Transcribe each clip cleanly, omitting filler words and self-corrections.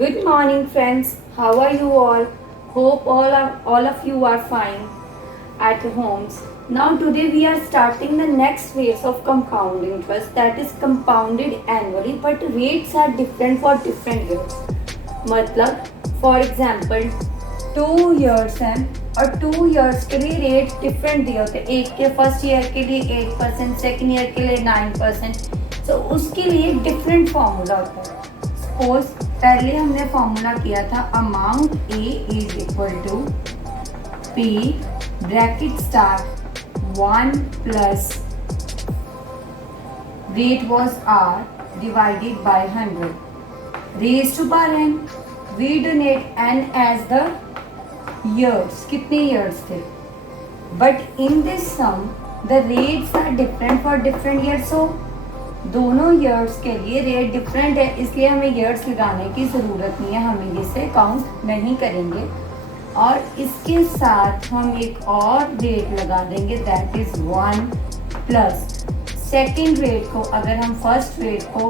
Good morning, friends. How are you all? Hope all of you are fine at homes. Now, today we are starting the next phase of compound interest, that is compounded annually, but rates are different for different years. मतलब for example 2 years हैं और 2 years के लिए rate different दिए होते हैं. एक के फर्स्ट ईयर के लिए 8%, सेकेंड ईयर के लिए 9%. तो उसके लिए डिफरेंट फॉर्मूला होता है. सपोज पहले हमने फॉर्मूला किया था amount A is equal to P bracket start 1 plus rate was R divided by 100 raise to power n. We denote n as the years. कितने years थे? But in this sum the rates are different for different years. So दोनों years के लिए rate different है, इसलिए हमें years लगाने की ज़रूरत नहीं है, हम इसे काउंट नहीं करेंगे. और इसके साथ हम एक और रेट लगा देंगे, that is 1 plus second rate को. अगर हम फर्स्ट रेट को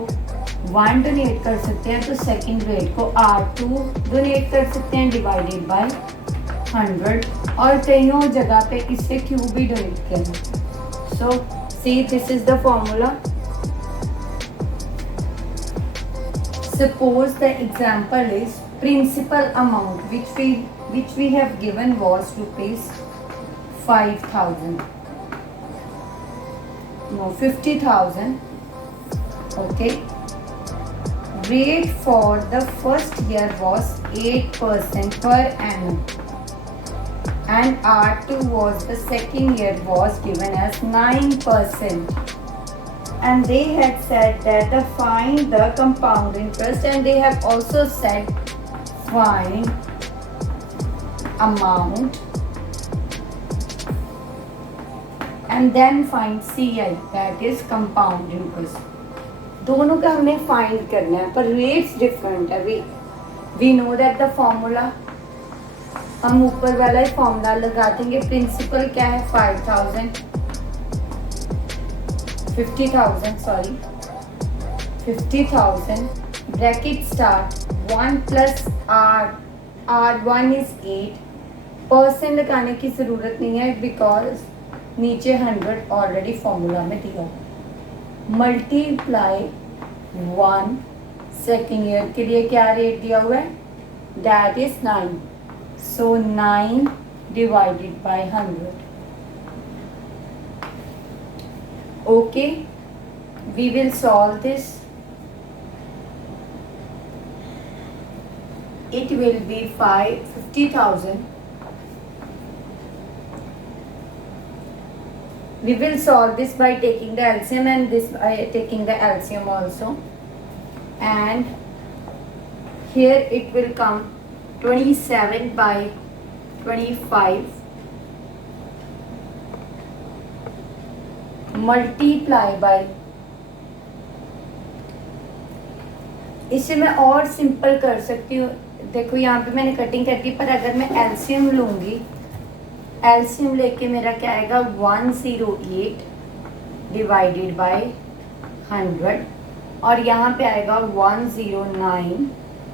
1 डोनेट कर सकते हैं तो सेकेंड रेट को R2 डोनेट कर सकते हैं डिवाइडेड बाय 100. और कईयों जगह पे इससे Q भी डोनेट करें. So see this is the formula. Suppose the example is principal amount which we have given was rupees 5,000. No, 50,000. Okay. Rate for the first year was 8% per annum, and R2 was the second year was given as 9%. And they had said that the find the compound interest, and they have also said find amount and then find CI, that is compound interest. दोनों का हमें find करना है, पर rates different है. We know that the formula, हम ऊपर वाला ही फॉर्मूला लगा देंगे. प्रिंसिपल क्या है? 50,000 sorry 50,000 bracket start 1 plus R1 is 8%. लगाने की ज़रूरत नहीं है बिकॉज नीचे 100 ऑलरेडी फॉर्मूला में दिया. मल्टीप्लाई 1 सेकेंड ईयर के लिए क्या रेट दिया हुआ है? That is 9. So 9 divided by 100. Okay, we will solve this. It will be 50,000. We will solve this by taking the LCM and this by taking the LCM also. And here it will come 27 by 25. Multiply by, इसे मैं और simple कर सकती हूँ. देखो यहाँ पे मैंने कटिंग कर दी, पर अगर मैं एलसीएम लूँगी, एलसीएम लेके मेरा क्या आएगा? 108 डिवाइडेड बाय 100. और यहाँ पे आएगा 109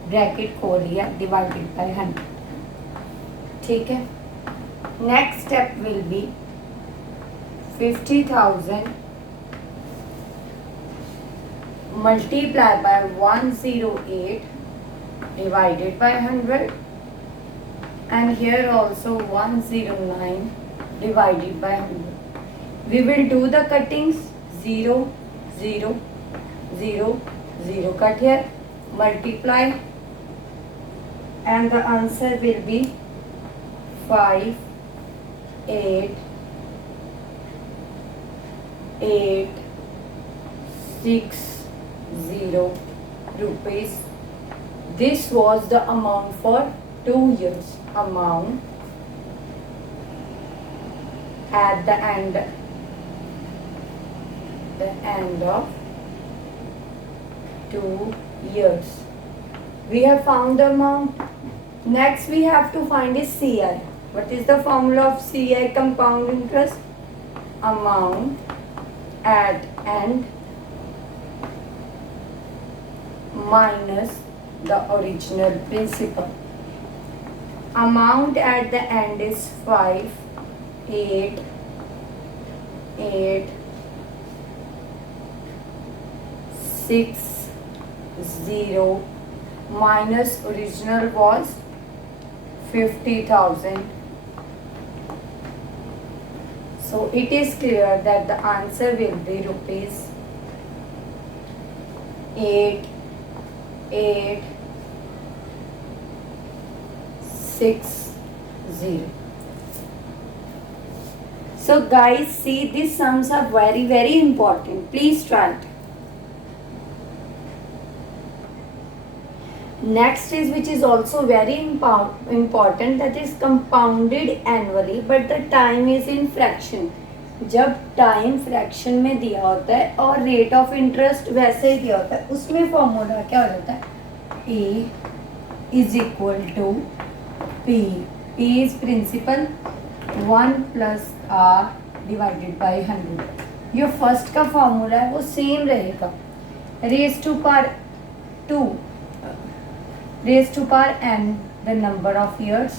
ब्रैकेट खोल लिया डिवाइडेड बाय 100. ठीक है. Next step will be 50,000 multiply by 108 divided by 100, and here also 109 divided by 100. We will do the cuttings. 0 0 0 0 cut here, multiply, and the answer will be 5 8 860 rupees. This was the amount for 2 years. Amount at the end of 2 years. We have found the amount. Next we have to find is CI. What is the formula of CI, compound interest? Amount at end minus the original principal. Amount at the end is 5, 8, 8, 6, 0 minus original was 50,000. So it is clear that the answer will be rupees 8, 8, 6, 0. So guys, see, these sums are very important. Please try it. Next is, which is also very important, that is compounded annually but the time is in fraction. जब time fraction में दिया होता है और rate of interest वैसे ही दिया होता है, उसमें फॉर्मूला क्या हो जाता है? A is equal to P. P is principal 1 plus R divided by 100. जो फर्स्ट का फॉर्मूला है वो सेम रहेगा. Raise to power 2, raise to power n the number of years,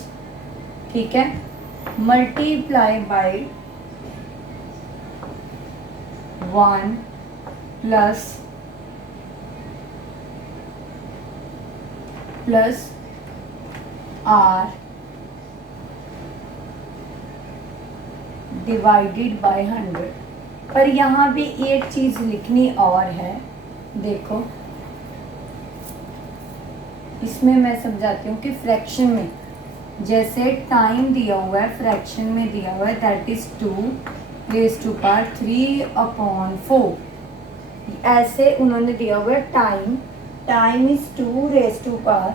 ठीक है, multiply by 1 plus R divided by 100. पर यहाँ भी एक चीज लिखनी और है. देखो इसमें मैं समझाती हूँ कि फ्रैक्शन में जैसे टाइम दिया हुआ है, फ्रैक्शन में दिया हुआ है that is 2 raise to power 3/4. ऐसे उन्होंने दिया हुआ है time is 2 raise to power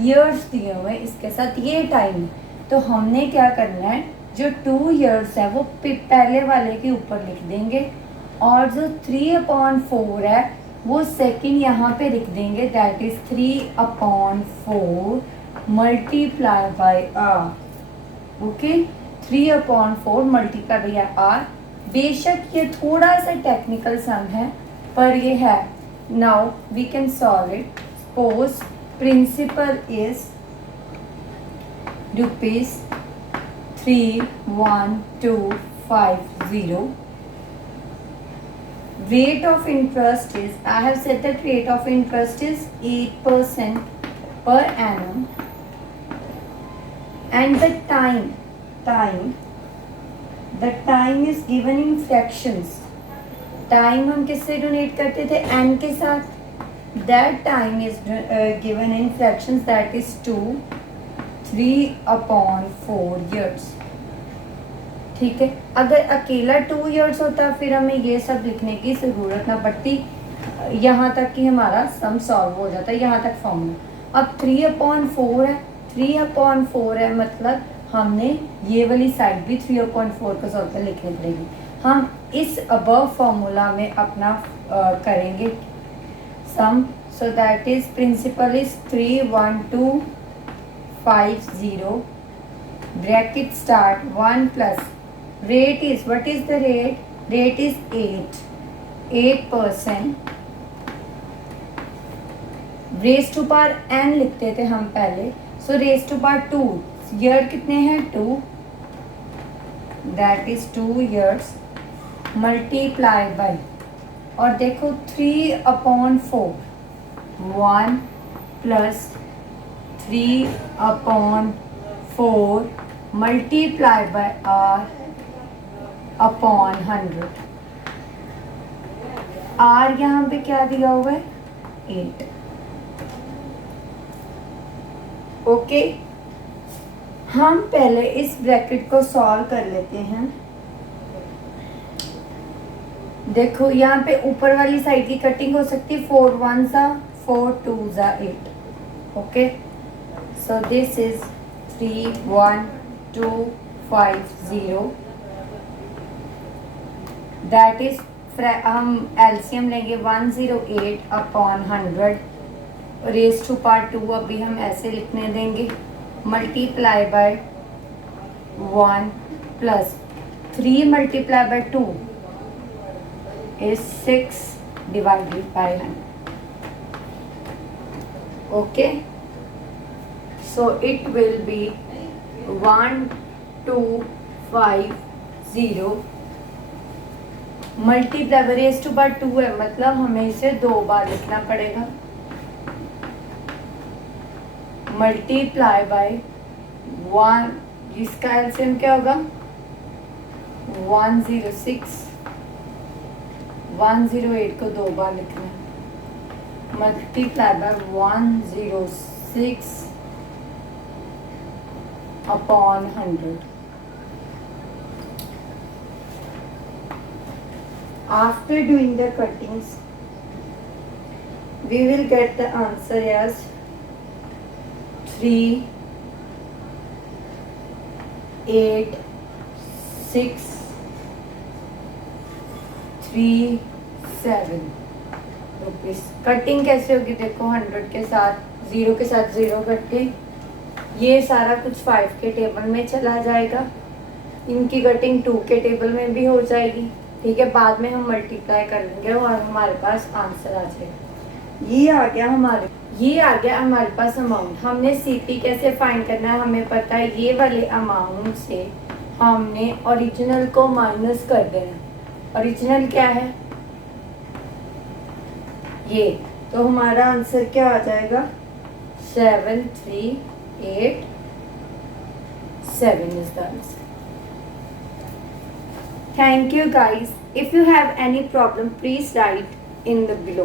years दिए हुए हैं, इसके साथ ये टाइम. तो हमने क्या करना है, जो 2 ईयर्स है वो पहले वाले के ऊपर लिख देंगे और जो 3/4 है वो सेकंड यहाँ पे लिख देंगे that is 3/4 multiply by R. Okay, 3/4 multiply by R. बेशक ये थोड़ा सा टेक्निकल सम है पर ये है. Now we can solve it. Suppose principal is rupees 31250. Rate of interest is, I have said that rate of interest is 8% per annum, and the time is given in fractions. Time हम किससे donate करते थे? n के साथ. That time is given in fractions, that is 3/4 years. ठीक है, अगर अकेला 2 ईयर्स होता फिर हमें ये सब लिखने की ज़रूरत ना पड़ती, यहाँ तक कि हमारा सम सॉल्व हो जाता है, यहाँ तक फॉर्मूला. अब 3/4 है, 3/4 है मतलब हमने ये वाली साइड भी 3/4 को सॉल्व कर लिखनी पड़ेगी. हम इस अबव फॉर्मूला में अपना करेंगे sum. So that is principal is 31250 bracket start 1 plus rate is, what is the rate? Rate is 8%. Raise to power n लिखते थे हम पहले. So raise to power 2, year कितने हैं? 2, that is 2 years multiply by, और देखो 3/4 1 plus 3/4 multiply by r upon 100. r यहाँ पे क्या दिया हुआ है? 8. ओके, हम पहले इस ब्रैकेट को सॉल्व कर लेते हैं. देखो यहाँ पे ऊपर वाली साइड की कटिंग हो सकती है. 4 1 सा 4 2 सा 8. Okay, so this is 31250. That is, हम एलसीएम लेंगे 108/100. रेज टू पावर 2 अभी हम ऐसे लिखने देंगे multiply by 1 plus 3 multiply by 2 is 6 divided by 100. Okay, so it will be 1250 multiply raise to बार 2 है, मतलब हमें इसे 2 बार लिखना पड़ेगा। मल्टीप्लाई बाय 1, जिसका एलसीएम क्या होगा 106, 108 को 2 बार लिखना है। Multiply by 106 upon 100। After doing the cuttings, we will get the answer as 3, 8, 6, 3, 7 rupees. Cutting कैसे होगी देखो, 100 के साथ 0 के साथ 0 कट के ये सारा कुछ 5 के टेबल में चला जाएगा, इनकी कटिंग 2 के टेबल में भी हो जाएगी। ठीक है, बाद में हम मल्टीप्लाई कर लेंगे और हमारे पास आंसर आ जाएगा। ये आ गया हमारे पास अमाउंट। हमने सीपी कैसे फाइंड करना है, हमें पता है ये वाले अमाउंट से हमने ओरिजिनल को माइनस कर देना। ओरिजिनल क्या है ये, तो हमारा आंसर क्या आ जाएगा 7387 is the answer. Thank you guys. If you have any problem, please write in the below.